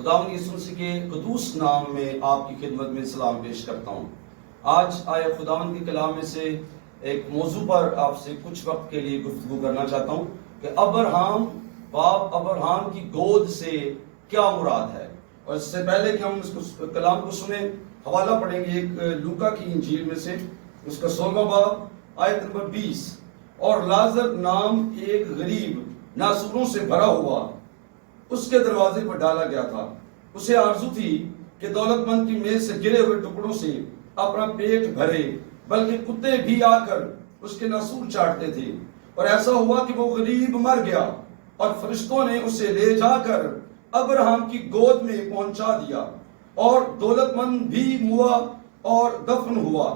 خداوند یسوع مسیح کے قدوس نام میں آپ کی خدمت میں سلام پیش کرتا ہوں۔ آج آیا خداوند کے کلام میں سے ایک موضوع پر آپ سے کچھ وقت کے لیے گفتگو کرنا چاہتا ہوں کہ ابراہم، باپ ابراہم کی گود سے کیا مراد ہے۔ اور اس سے پہلے کہ ہم اس کلام کو سنیں، حوالہ پڑھیں گے ایک لوکا کی انجیل میں سے، اس کا 16واں باب آیت نمبر 20۔ اور لازر نام ایک غریب ناسوروں سے بھرا ہوا اس کے دروازے پر ڈالا گیا تھا۔ اسے آرزو تھی کہ دولت مند کی میز سے گرے ہوئے ٹکڑوں سے اپنا پیٹ بھرے، بلکہ کتے بھی آ کر اس کے ناسور چاٹتے تھے۔ اور ایسا ہوا کہ وہ غریب مر گیا اور فرشتوں نے اسے لے جا کر ابراہم کی گود میں پہنچا دیا، اور دولت مند بھی ہوا اور دفن ہوا۔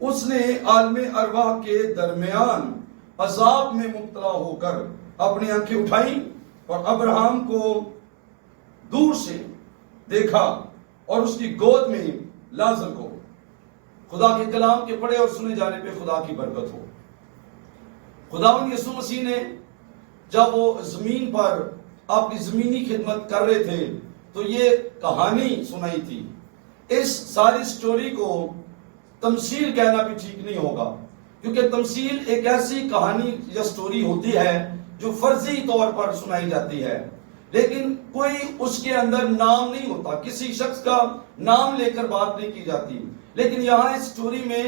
اس نے عالم ارواح کے درمیان عذاب میں مبتلا ہو کر اپنی آنکھیں اٹھائیں اور ابراہم کو دور سے دیکھا اور اس کی گود میں لازر کو۔ خدا کے کلام کے پڑھے اور سنے جانے پہ خدا کی برکت ہو۔ خداوند یسوع مسیح نے جب وہ زمین پر اپنی زمینی خدمت کر رہے تھے تو یہ کہانی سنائی تھی۔ اس ساری سٹوری کو تمثیل کہنا بھی ٹھیک نہیں ہوگا، کیونکہ تمثیل ایک ایسی کہانی یا سٹوری ہوتی ہے جو فرضی طور پر سنائی جاتی ہے، لیکن کوئی اس کے اندر نام نہیں ہوتا، کسی شخص کا نام لے کر بات نہیں کی جاتی۔ لیکن یہاں اس سٹوری میں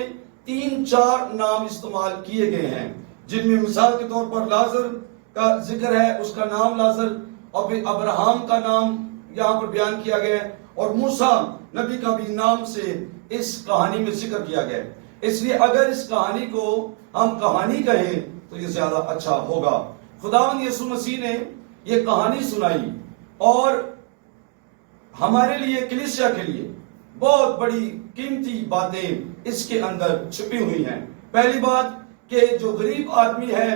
3-4 نام استعمال کیے گئے ہیں، جن میں مثال کے طور پر لازر کا ذکر ہے، اس کا نام لازر، اور پھر ابراہم کا نام یہاں پر بیان کیا گیا ہے، اور موسیٰ نبی کا بھی نام سے اس کہانی میں ذکر کیا گیا ہے۔ اس لیے اگر اس کہانی کو ہم کہانی کہیں تو یہ زیادہ اچھا ہوگا۔ خداوند یسوع مسیح نے یہ کہانی سنائی اور ہمارے لیے، کلیسیا کے لیے بہت بڑی قیمتی باتیں اس کے اندر چھپی ہوئی ہیں۔ پہلی بات کہ جو غریب آدمی ہے،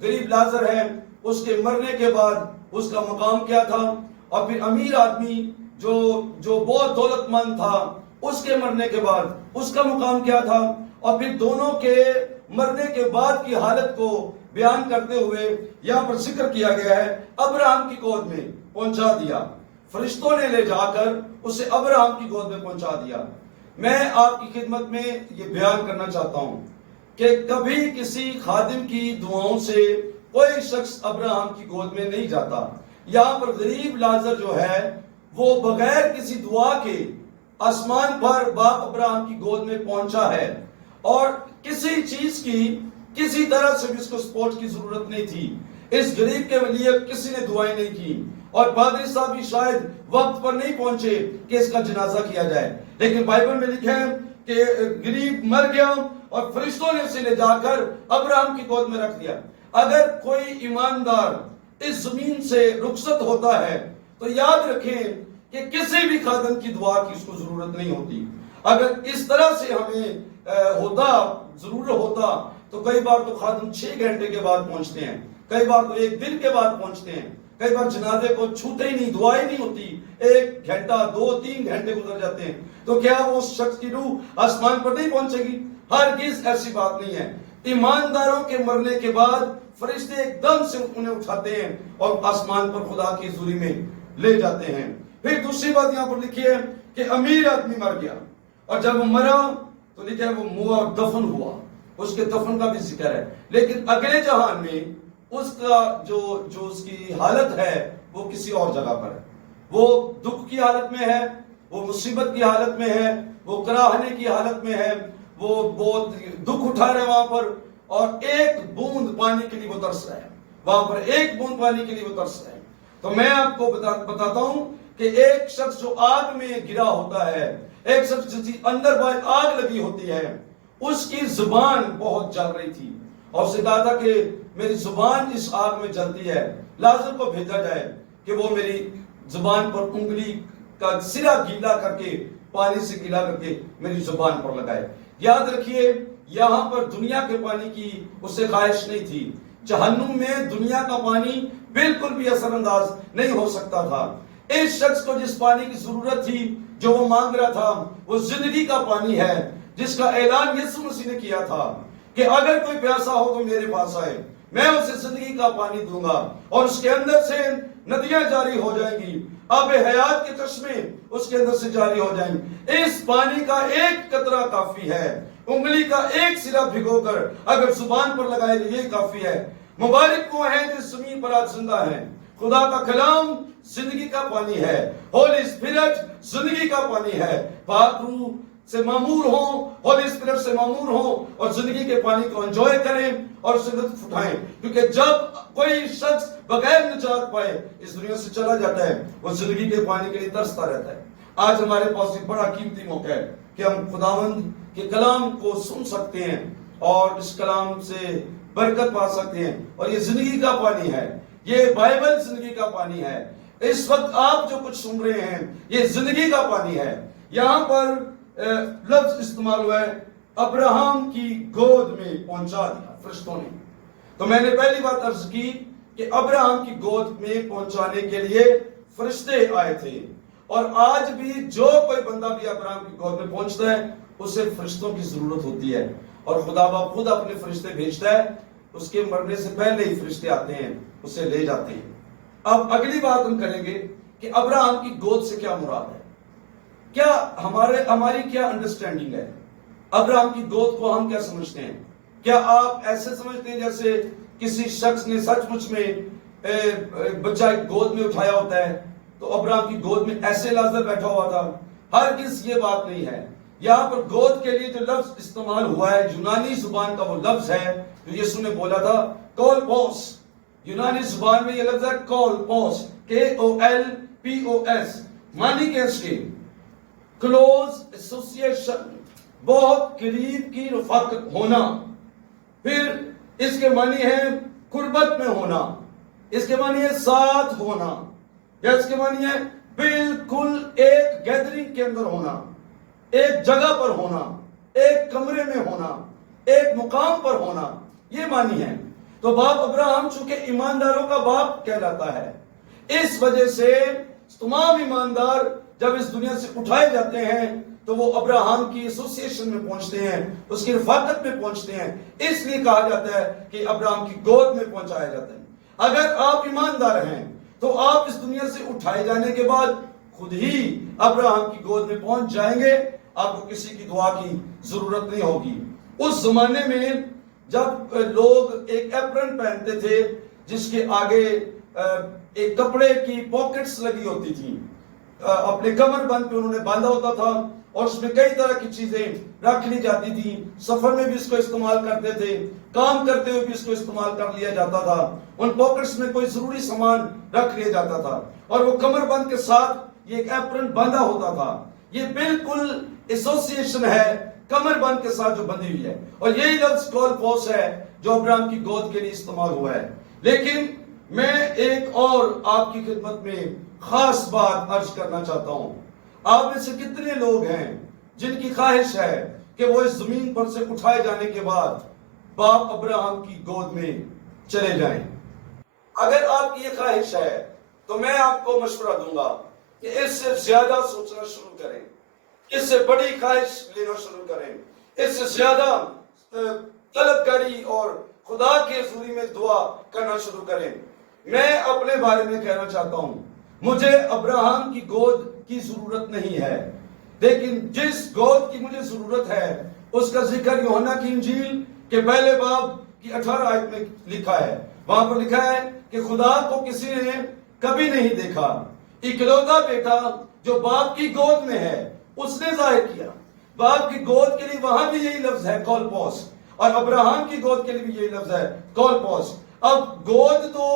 غریب لازر ہے، اس کے مرنے کے بعد اس کا مقام کیا تھا، اور پھر امیر آدمی جو بہت دولت مند تھا، اس کے مرنے کے بعد اس کا مقام کیا تھا، اور پھر دونوں کے مرنے کے بعد کی حالت کو بیان کرتے ہوئے یہاں پر ذکر کیا گیا ہے، ابراہم کی گود میں پہنچا دیا۔ فرشتوں نے لے جا کر اسے ابراہم کی گود میں پہنچا دیا۔ میں آپ کی خدمت میں یہ بیان کرنا چاہتا ہوں کہ کبھی کسی خادم کی دعاؤں سے کوئی شخص ابراہم کی گود میں نہیں جاتا۔ یہاں پر غریب لازر جو ہے وہ بغیر کسی دعا کے آسمان پر باپ ابراہم کی گود میں پہنچا ہے، اور کسی چیز کی کسی طرح سے بھی اس کو سپورٹ کی ضرورت نہیں تھی۔ اس غریب کے لیے کسی نے دعائیں نہیں کی، اور پادری صاحب بھی شاید وقت پر نہیں پہنچے کہ اس کا جنازہ کیا جائے، لیکن بائبل میں لکھا ہے کہ غریب مر گیا اور فرشتوں نے اسے لے جا کر ابراہم کی گود میں رکھ دیا۔ اگر کوئی ایماندار اس زمین سے رخصت ہوتا ہے تو یاد رکھیں کہ کسی بھی خادم کی دعا کی اس کو ضرورت نہیں ہوتی۔ اگر اس طرح سے ہمیں ضرور ہوتا تو کئی بار تو خادم 6 گھنٹے کے بعد پہنچتے ہیں، کئی بار تو 1 دن کے بعد پہنچتے ہیں، کئی بار جنازے کو چھوتے ہی نہیں، دعائیں نہیں ہوتی، 1 گھنٹہ 2-3 گھنٹے گزر جاتے ہیں۔ تو کیا وہ اس شخص کی روح آسمان پر نہیں پہنچے گی؟ ہرگز ایسی بات نہیں ہے۔ ایمانداروں کے مرنے کے بعد فرشتے ایک دم سے انہیں اٹھاتے ہیں اور آسمان پر خدا کی حضوری میں لے جاتے ہیں۔ پھر دوسری بات یہاں پر لکھی ہے کہ امیر آدمی مر گیا، اور جب وہ مرا تو لکھا ہے وہ موا اور دفن ہوا، اس کے دفن کا بھی ذکر ہے۔ لیکن اگلے جہان میں اس کا جو اس کی حالت ہے وہ کسی اور جگہ پر ہے۔ وہ دکھ کی حالت میں ہے، وہ مصیبت کی حالت میں ہے، وہ کراہنے کی حالت میں ہے، وہ بہت دکھ اٹھا رہے وہاں پر، اور ایک بوند پانی کے لیے وہ ترس رہا ہے، وہاں پر ایک بوند پانی کے لیے وہ ترس رہا ہے۔ تو میں آپ کو بتاتا ہوں کہ ایک شخص جو آگ میں گرا ہوتا ہے، ایک شخص جس اندر باہر آگ لگی ہوتی ہے، اس کی زبان بہت جل رہی تھی، اور اسے کہا تھا کہ میری زبان اس آگ میں جلتی ہے، لازر کو بھیجا جائے کہ وہ میری زبان پر انگلی کا سرا گیلا کر کے، پانی سے گیلا کر کے میری زبان پر لگائے۔ یاد رکھیے یہاں پر دنیا کے پانی کی اسے خواہش نہیں تھی، جہنم میں دنیا کا پانی بالکل بھی اثر انداز نہیں ہو سکتا تھا۔ اس شخص کو جس پانی کی ضرورت تھی، جو وہ مانگ رہا تھا، وہ زندگی کا پانی ہے، جس کا اعلان یسوع مسیح نے کیا تھا کہ اگر کوئی پیاسا ہو تو میرے پاس آئے، میں اسے زندگی کا پانی دوں گا، اور اس کے اندر سے ندیاں جاری ہو جائیں گی، آب حیات کے چشمے اس کے اندر سے جاری ہو جائیں گے۔ اس پانی کا ایک قطرہ کافی ہے، انگلی کا ایک سرا بھگو کر اگر زبان پر لگائے تو یہ کافی ہے۔ مبارک وہ ہیں جو زمین پر آج زندہ ہیں۔ خدا کا کلام زندگی کا پانی ہے، ہولی اسپرٹ زندگی کا پانی ہے۔ پاک روح سے معمور ہوں، ہولی اسپرٹ سے معمور ہوں اور زندگی کے پانی کو انجوائے کریں اور اسے لطف اٹھائیں، کیونکہ جب کوئی شخص بغیر نجات پائے اس دنیا سے چلا جاتا ہے، وہ زندگی کے پانی کے لیے ترستا رہتا ہے۔ آج ہمارے پاس ایک بڑا قیمتی موقع ہے کہ ہم خداوند کے کلام کو سن سکتے ہیں اور اس کلام سے برکت پا سکتے ہیں، اور یہ زندگی کا پانی ہے، یہ بائبل زندگی کا پانی ہے۔ اس وقت آپ جو کچھ سن رہے ہیں یہ زندگی کا پانی ہے۔ یہاں پر لفظ استعمال ہوا ہے ابراہم کی گود میں پہنچا دیا فرشتوں نے۔ تو میں نے پہلی بات عرض کی کہ ابراہم کی گود میں پہنچانے کے لیے فرشتے آئے تھے، اور آج بھی جو کوئی بندہ بھی ابراہم کی گود میں پہنچتا ہے اسے فرشتوں کی ضرورت ہوتی ہے، اور خدا باپ خود اپنے فرشتے بھیجتا ہے، اس کے مرنے سے پہلے ہی فرشتے آتے ہیں، اسے لے جاتے ہیں۔ اب اگلی بات ہم کریں گے کہ ابراہم کی گود سے کیا مراد ہے، کیا ہماری کیا انڈرسٹینڈنگ ہے، ابراہم کی گود کو ہم کیا سمجھتے ہیں؟ کیا آپ ایسے سمجھتے ہیں جیسے کسی شخص نے سچ مچ میں بچہ گود میں اٹھایا ہوتا ہے تو ابراہم کی گود میں ایسے لازر بیٹھا ہوا تھا؟ ہرگز یہ بات نہیں ہے۔ یہاں پر گود کے لیے جو لفظ استعمال ہوا ہے یونانی زبان کا وہ لفظ ہے جو یسوع نے بولا تھا کولپوس۔ یونانی زبان میں یہ لفظ ہے کولپوس، KOLPOS، معنی کہ اس کے کلوز ایسوسیشن، بہت قریب کی رفاقت ہونا۔ پھر اس کے معنی ہے قربت میں ہونا، اس کے معنی ہے ساتھ ہونا، یا اس کے معنی ہے بالکل ایک گیدرنگ کے اندر ہونا، ایک جگہ پر ہونا، ایک کمرے میں ہونا، ایک مقام پر ہونا، یہ معنی ہے۔ تو باپ ابراہم چونکہ ایمانداروں کا باپ کہلاتا ہے، اس وجہ سے تمام ایماندار جب اس دنیا سے اٹھائے جاتے ہیں تو وہ ابراہم کی ایسوسیشن میں پہنچتے ہیں، اس کی رفاقت میں پہنچتے ہیں، اس لیے کہا جاتا ہے کہ ابراہم کی گود میں پہنچایا جاتا ہے۔ اگر آپ ایماندار ہیں تو آپ اس دنیا سے اٹھائے جانے کے بعد خود ہی ابراہم کی گود میں پہنچ جائیں گے، آپ کو کسی کی دعا کی ضرورت نہیں ہوگی۔ اس زمانے میں جب لوگ ایک ایپرن پہنتے تھے جس کے آگے ایک کپڑے کی پاکٹس لگی ہوتی تھی، اپنے کمر بند پہ انہوں نے باندھا ہوتا تھا، اور اس میں کئی طرح کی چیزیں رکھ لی جاتی تھی۔ سفر میں بھی اس کو استعمال کرتے تھے، کام کرتے ہوئے بھی اس کو استعمال کر لیا جاتا تھا۔ ان پاکٹس میں کوئی ضروری سامان رکھ لیا جاتا تھا، اور وہ کمر بند کے ساتھ یہ ایک ایپرن باندھا ہوتا تھا۔ یہ بالکل ایسوسیشن ہے کمر بند کے ساتھ جو بندھی ہوئی ہے، اور یہی لفظ کولپوس ہے جو ابراہم کی گود کے لیے استعمال ہوا ہے۔ لیکن میں ایک اور آپ کی خدمت میں خاص بات عرض کرنا چاہتا ہوں۔ آپ میں سے کتنے لوگ ہیں جن کی خواہش ہے کہ وہ اس زمین پر سے اٹھائے جانے کے بعد باپ ابراہم کی گود میں چلے جائیں؟ اگر آپ کی یہ خواہش ہے تو میں آپ کو مشورہ دوں گا کہ اس سے زیادہ سوچنا شروع کریں، اس سے بڑی خواہش لینا شروع کریں، اس سے زیادہ طلبگاری اور خدا کی حضوری میں دعا کرنا شروع کریں۔ میں اپنے بارے میں کہنا چاہتا ہوں، مجھے ابراہم کی گود کی ضرورت نہیں ہے، لیکن جس گود کی مجھے ضرورت ہے اس کا ذکر یوحنا کی انجیل کے پہلے باب کی 18 آیت میں لکھا ہے۔ وہاں پر لکھا ہے کہ خدا کو کسی نے کبھی نہیں دیکھا، اکلوتا بیٹا جو باپ کی گود میں ہے اس نے ظاہر کیا۔ باپ کی گود کے لیے وہاں بھی یہی لفظ ہے کولپوس، اور ابراہم کی گود کے لیے بھی یہی لفظ ہے کولپوس۔ اب گود تو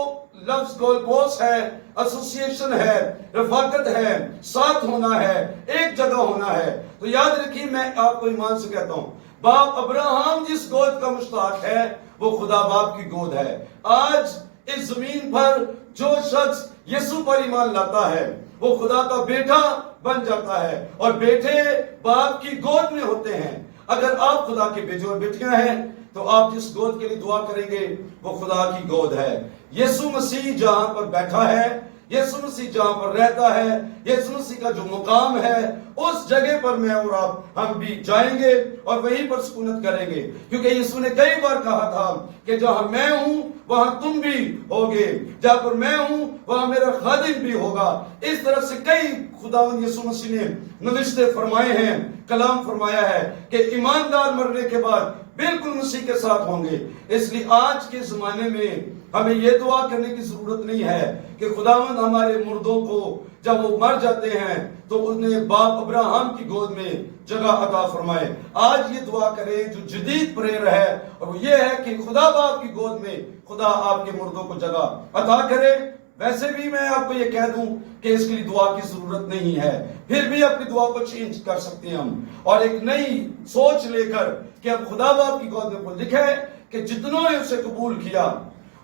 لفظ کولپوس ہے، ایسوسیشن ہے، رفاقت ہے، ساتھ ہونا ہے، ایک جگہ ہونا ہے۔ تو یاد رکھیے، میں آپ کو ایمان سے کہتا ہوں، باپ ابراہم جس گود کا مشتاق ہے وہ خدا باپ کی گود ہے۔ آج اس زمین پر جو شخص یسوع پر ایمان لاتا ہے وہ خدا کا بیٹا بن جاتا ہے، اور بیٹے باپ کی گود میں ہوتے ہیں۔ اگر آپ خدا کے بیٹے اور بیٹیاں ہیں تو آپ جس گود کے لیے دعا کریں گے وہ خدا کی گود ہے۔ یسوع مسیح جہاں پر بیٹھا ہے، یسوع مسیح جہاں پر رہتا ہے، یسوع مسیح کا جو مقام ہے، اس جگہ پر میں اور آپ ہم بھی جائیں گے اور وہیں پر سکونت کریں گے، کیونکہ یسوع نے کئی بار کہا تھا کہ جہاں میں ہوں وہاں تم بھی ہوگے، جہاں پر میں ہوں وہاں میرا خادم بھی ہوگا۔ اس طرح سے کئی خداوند یسوع مسیح نے نوشتے فرمائے ہیں، کلام فرمایا ہے کہ ایماندار مرنے کے بعد بالکل مسیح کے ساتھ ہوں گے۔ اس لیے آج کے زمانے میں ہمیں یہ دعا کرنے کی ضرورت نہیں ہے کہ خداوند ہمارے مردوں کو جب وہ مر جاتے ہیں تو انہیں باپ ابراہم کی گود میں جگہ عطا فرمائے۔ آج یہ دعا کریں جو جدید پریئر ہے، اور وہ یہ ہے کہ خدا باپ کی گود میں خدا آپ کے مردوں کو جگہ عطا کرے۔ ویسے بھی میں آپ کو یہ کہہ دوں کہ اس کے لیے دعا کی ضرورت نہیں ہے، پھر بھی اپنی دعا کو چینج کر سکتے ہیں ہم، اور ایک نئی سوچ لے کر کہ اب خدا باپ کی گود میں لکھا ہے کہ جتنوں نے اسے قبول کیا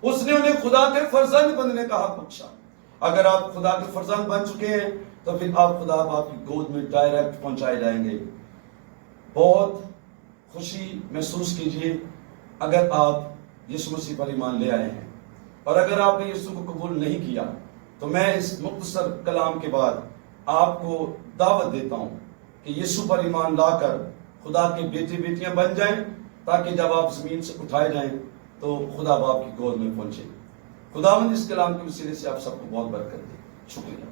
اس نے انہیں خدا کے فرزند بننے کا حق بخشا۔ اگر آپ خدا کے فرزند بن چکے ہیں تو پھر آپ خدا باپ کی گود میں ڈائریکٹ پہنچائے جائیں گے۔ بہت خوشی محسوس کیجئے اگر آپ یسوع مسیح پر ایمان لے آئے ہیں، اور اگر آپ نے یسوع کو قبول نہیں کیا تو میں اس مختصر کلام کے بعد آپ کو دعوت دیتا ہوں کہ یسوع پر ایمان لا کر خدا کے بیٹے بیٹیاں بن جائیں، تاکہ جب آپ زمین سے اٹھائے جائیں تو خدا باپ کی گود میں پہنچے۔ خداوند اس کلام کے وسیلے سے آپ سب کو بہت برکت دے۔ شکریہ۔